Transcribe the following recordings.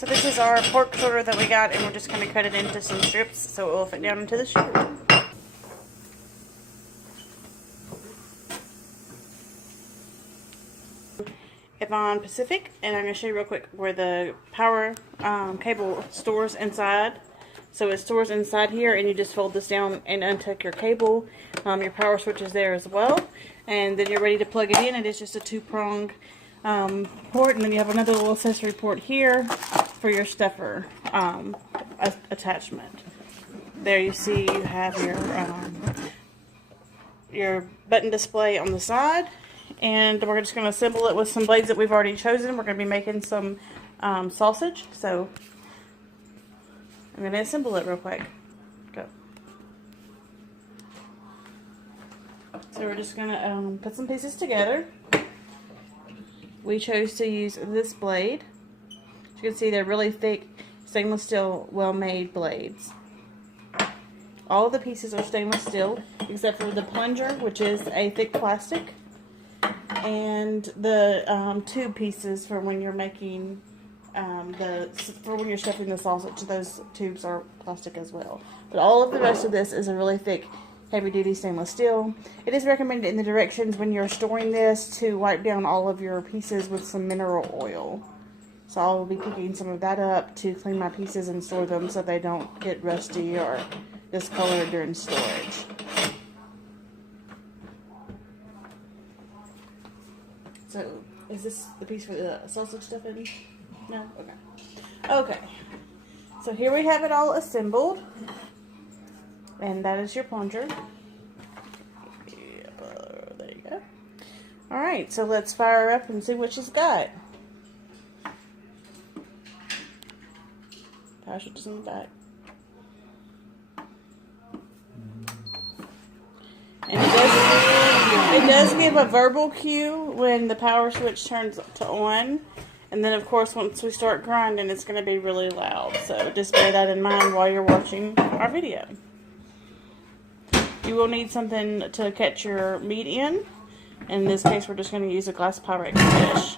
So this is our pork shoulder that we got, and we're just going to cut it into some strips so it will fit down into the shoulder. Avan-Pacific, and I'm going to show you real quick where the power cable stores inside. So it stores inside here, and you just fold this down and untuck your cable. Your power switch is there as well, and then you're ready to plug it in. It is just a 2-prong port, and then you have another little accessory port here for your stuffer attachment. There you see you have your button display on the side, and we're just going to assemble it with some blades that we've already chosen. We're going to be making some sausage, so I'm going to assemble it real quick. Go. So we're just going to put some pieces together. We chose to use this blade. As you can see, they're really thick, stainless steel, well-made blades. All of the pieces are stainless steel, except for the plunger, which is a thick plastic, and the tube pieces for when you're making for when you're stuffing the sausage. Those tubes are plastic as well. But all of the rest of this is a really thick, heavy-duty stainless steel. It is recommended in the directions when you're storing this to wipe down all of your pieces with some mineral oil. So I'll be picking some of that up to clean my pieces and store them so they don't get rusty or discolored during storage. So, is this the piece for the sausage stuffing? No? Okay. Okay. So here we have it all assembled. And that is your plunger. Yep, there you go. Alright, so let's fire her up and see what she's got. Power switch is in the back. And it does give a verbal cue when the power switch turns to on. And then, of course, once we start grinding, it's going to be really loud. So just bear that in mind while you're watching our video. You will need something to catch your meat in. In this case, we're just going to use a glass Pyrex dish.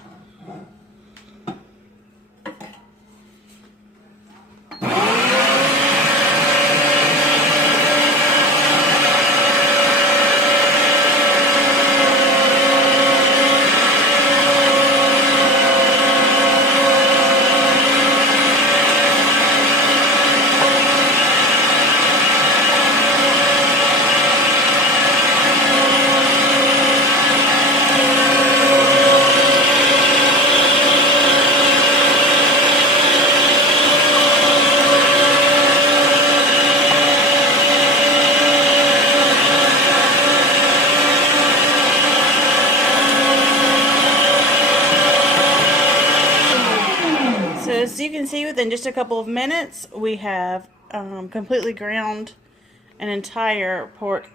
As you can see, within just a couple of minutes, we have completely ground an entire pork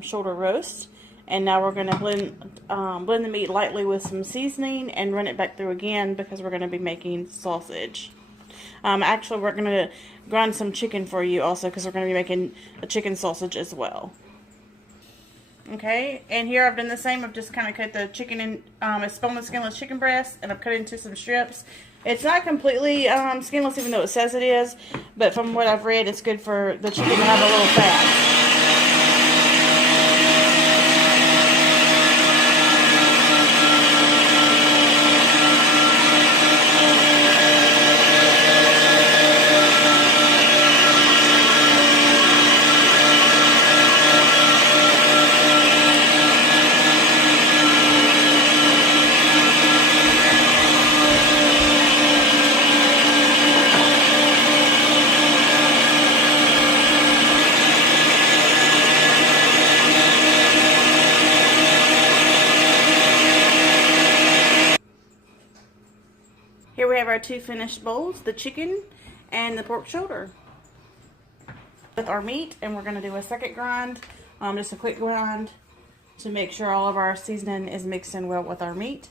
shoulder roast. And now we're going to blend the meat lightly with some seasoning and run it back through again because we're going to be making sausage. Actually, we're going to grind some chicken for you also because we're going to be making a chicken sausage as well. Okay, and here I've done the same. I've just kind of cut the chicken in, it's boneless, skinless chicken breast, and I've cut it into some strips. It's not completely skinless, even though it says it is, but from what I've read, it's good for the chicken to have a little fat. Here we have our two finished bowls, the chicken and the pork shoulder. With our meat, and we're going to do a second grind, just a quick grind to make sure all of our seasoning is mixed in well with our meat.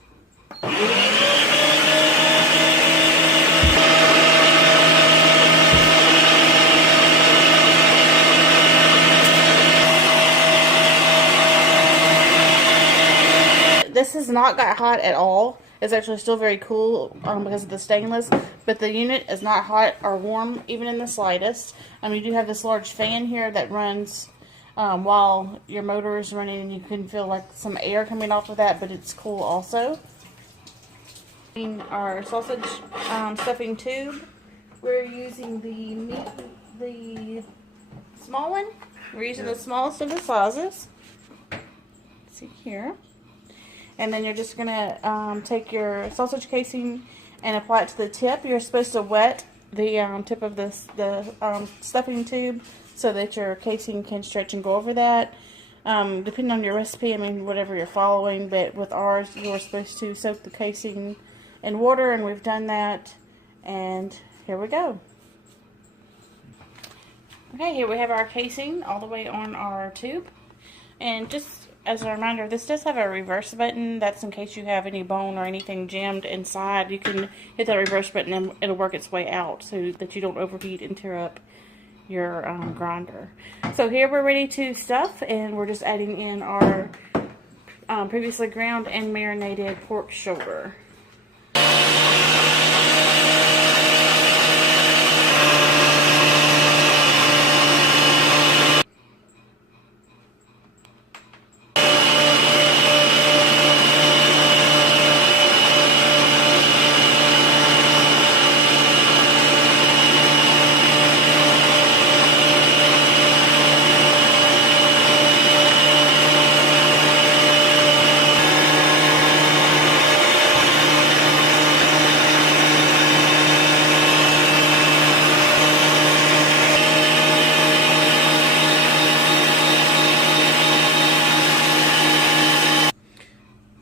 This has not got hot at all. It's actually still very cool because of the stainless, but the unit is not hot or warm even in the slightest. You do have this large fan here that runs while your motor is running, and you can feel like some air coming off of that, but it's cool also. In our sausage stuffing tube, we're using the small one. We're using the smallest of the sizes. Let's see here. And then you're just going to take your sausage casing and apply it to the tip. You're supposed to wet the tip of the stuffing tube so that your casing can stretch and go over that. Depending on your recipe, I mean, whatever you're following, but with ours, you're supposed to soak the casing in water, and we've done that. And here we go. Okay, here we have our casing all the way on our tube. And just as a reminder, this does have a reverse button. That's in case you have any bone or anything jammed inside. You can hit that reverse button and it'll work its way out so that you don't overheat and tear up your grinder. So here we're ready to stuff, and we're just adding in our previously ground and marinated pork shoulder.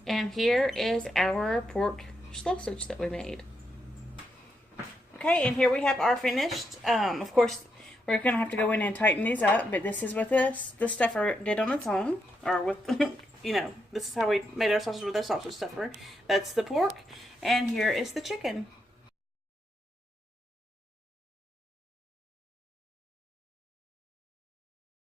And here is our pork sausage that we made. Okay, and here we have our finished. Of course, we're going to have to go in and tighten these up, but this is what this stuffer did on its own. Or with, you know, this is how we made our sausage with our sausage stuffer. That's the pork, and here is the chicken.